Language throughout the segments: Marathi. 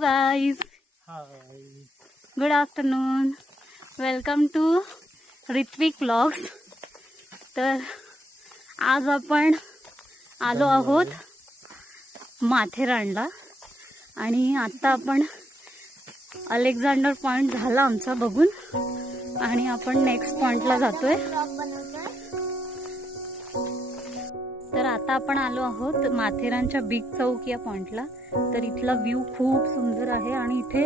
Guys, good afternoon. Welcome to Ritvik Vlogs. तर आज आपण आलो आहोत माथेरानला आणि आता आपण अलेक्झांडर पॉइंट झाला आमचा बघून आणि आपण नेक्स्ट पॉइंटला जातोय. तर आता आपण आलो आहोत माथेरानच्या बिग चौक या पॉइंटला. तर इथला व्ह्यू खूप सुंदर आहे आणि इथे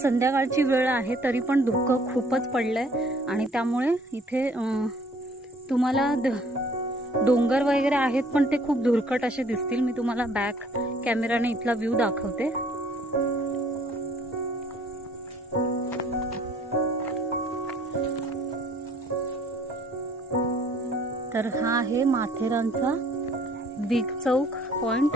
संध्याकाळची वेळ आहे तरी पण धुकं खूपच पडलंय आणि त्यामुळे इथे तुम्हाला डोंगर वगैरे आहेत पण ते खूप धुरकट असे दिसतील. मी तुम्हाला बॅक कॅमेराने इथला व्ह्यू दाखवते. तर हा आहे माथेरानचा बिग चौक पॉइंट.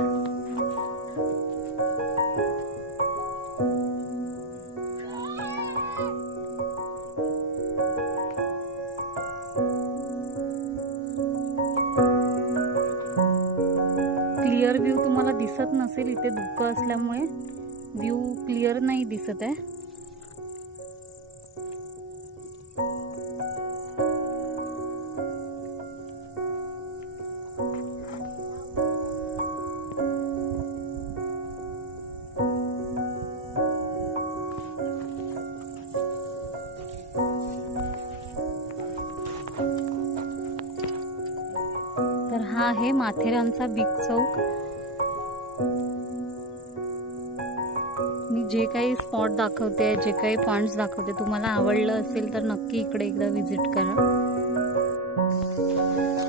क्लिअर व्ह्यू तुम्हाला दिसत नसेल, इथे धुकं असल्यामुळे व्ह्यू क्लिअर नाही दिसत आहे. तर हा आहे माथेरानचा बिग चौक. मी जे काही स्पॉट दाखवते, जे काही पॉइंट्स दाखवते, तुम्हाला आवडलं असेल तर नक्की इकडे एकदा विजिट करा.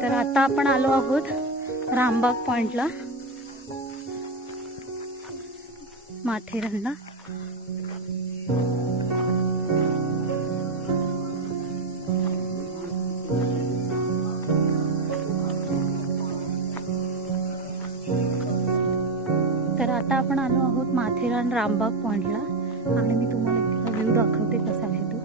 तर आता आपण आलो आहोत रामबाग पॉइंटला माथेरानला. तर आता आपण आलो आहोत माथेरान रामबाग पॉइंटला आणि मी तुम्हाला इथला व्ह्यू दाखवते कसा आहे तो.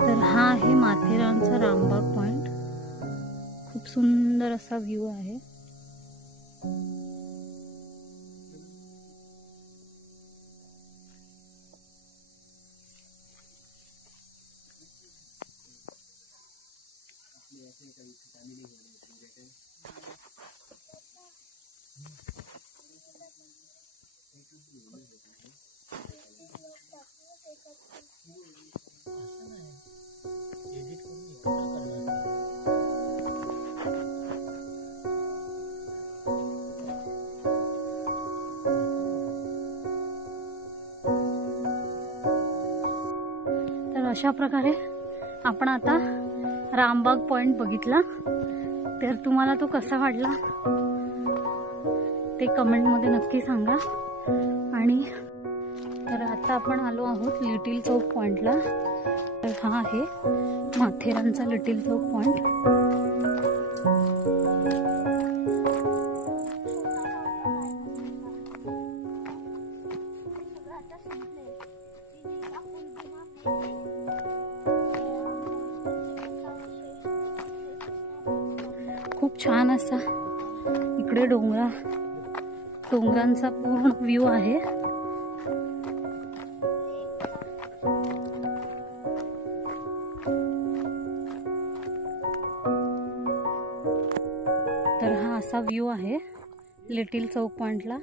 तर हा आहे माथेरानचा रामबाग पॉइंट. खूप सुंदर असा व्ह्यू आहे. तर अशा प्रकारे आपण आता रामबाग पॉइंट बघितला. तर तुम्हाला तो कसा वाटला ते कमेंटमध्ये नक्की सांगा. आणि तर आता आपण आलो आहोत लिटिल चौक पॉइंटला. तर हा आहे माथेरानचा लिटिल चौक पॉइंट. खूप छान असा इकडे डोंगरांचा पूर्ण व्ह्यू आहे. तर हा असा व्ह्यू आहे लिटिल चौक पॉइंटला.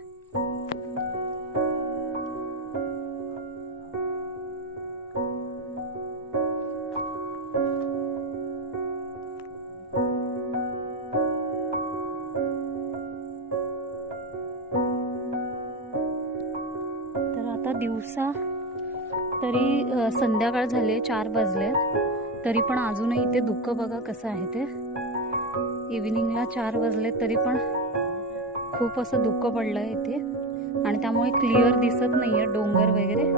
दिवसा तरी संध्याकाळ झाले, 4 वाजलेत तरी पण अजूनही इथे धुकं बघा कसं आहे ते. इव्हिनिंगला 4 वाजले तरी पण खूप असं धुकं पडलंय इथे आणि त्यामुळे क्लिअर दिसत नाहीये डोंगर वगैरे.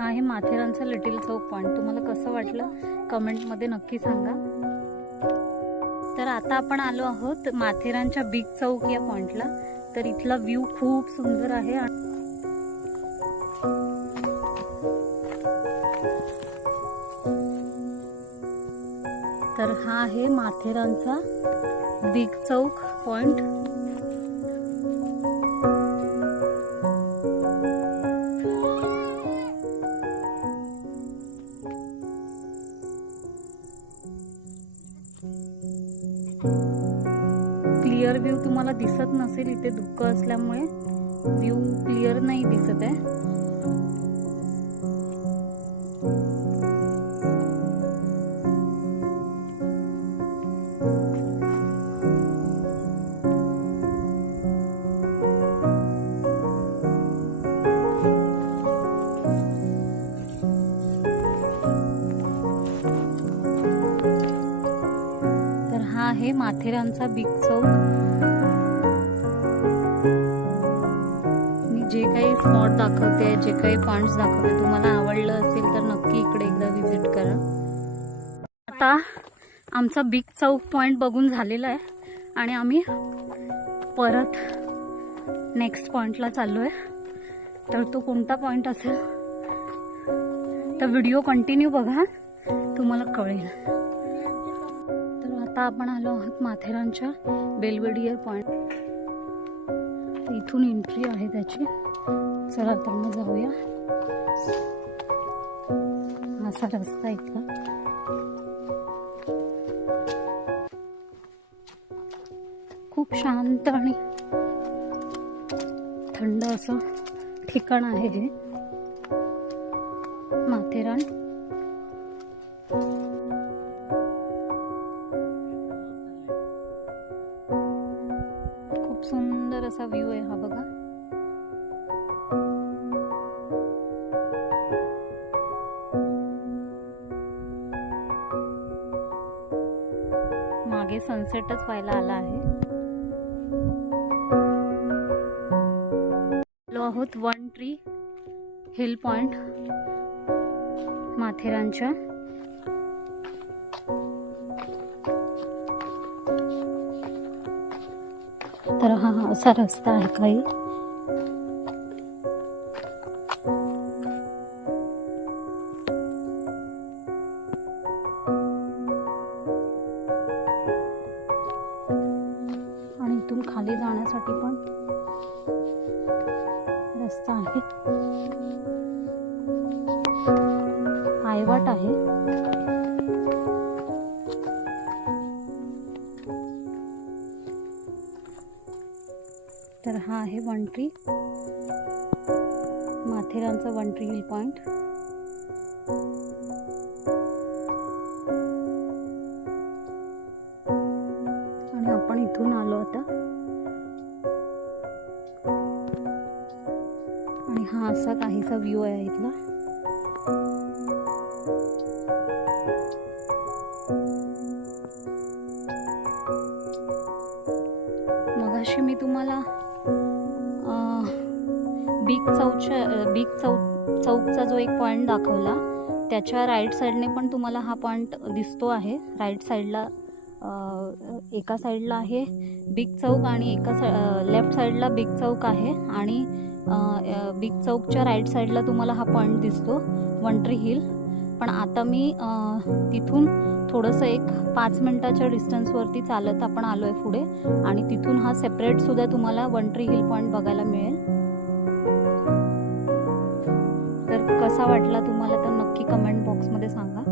आहे माथेरानचा लिटिल चौक पॉइंट. तुम्हाला कसं वाटलं कमेंटमध्ये नक्की सांगा. तर आता आपण आलो आहोत माथेरानच्या बिग चौक या पॉइंटला. तर इथला व्ह्यू खूप सुंदर आहे. तर हा आहे माथेरानचा बिग चौक पॉइंट. क्लिअर व्ह्यू तुम्हाला दिसत नसेल, इथे धुकं असल्यामुळे व्ह्यू क्लिअर नाही दिसत आहे. हा आहे माथेरानचा बिग चौक. मी जे काही स्पॉट दाखवते, जे काही पॉइंट्स दाखवते, तुम्हाला आवडलं असेल तर नक्की इकडे एकदा विजिट करा. आता आमचा बिग चौक पॉइंट बघून झालेला आहे आणि आम्ही परत नेक्स्ट पॉइंटला चाललोय. तर तो कोणता पॉइंट असेल तर व्हिडिओ कंटिन्यू बघा, तुम्हाला कळेल. आता आपण आलो आहोत माथेरानच्या बेलवेडियर पॉइंट. इथून एंट्री आहे त्याची. चला तर मग जाऊया. असा रस्ता इथला. खूप शांत आणि थंड असं ठिकाण आहे हे माथेरान. सुंदर असा व्ह्यू आहे हा बघा. मागे सनसेटच व्हायला आला आहे. आलो आहोत वन ट्री हिल पॉइंट माथेरानच्या. तर हा असा रस्ता आहे काही. आणि इथून खाली जाण्यासाठी पण रस्ता आहे. पायवाट आहे. तर हा आहे वन ट्री, माथेरानचा वन ट्री हिल पॉइंट. आणि आपण इथून आलो आता. आणि हा असा काहीसा व्ह्यू आहे इथला. मगाशी मी तुम्हाला बिग चौकचा जो एक पॉइंट दाखवला, त्याच्या राईट साईडने पण तुम्हाला हा पॉइंट दिसतो आहे. राईट साईडला एका साईडला आहे बिग चौक आणि लेफ्ट साईडला बिग चौक आहे. आणि बिग चौकच्या राईट साईडला तुम्हाला हा पॉइंट दिसतो वन ट्री हिल. पण आता मी तिथून थोडंसं एक 5 मिनिटाच्या डिस्टन्सवरती चालत आपण आलो आहे पुढे. आणि तिथून हा सेपरेटसुद्धा तुम्हाला वन ट्री हिल पॉइंट बघायला मिळेल. तर कसा वाटला तुम्हाला तर नक्की कमेंट बॉक्समध्ये सांगा.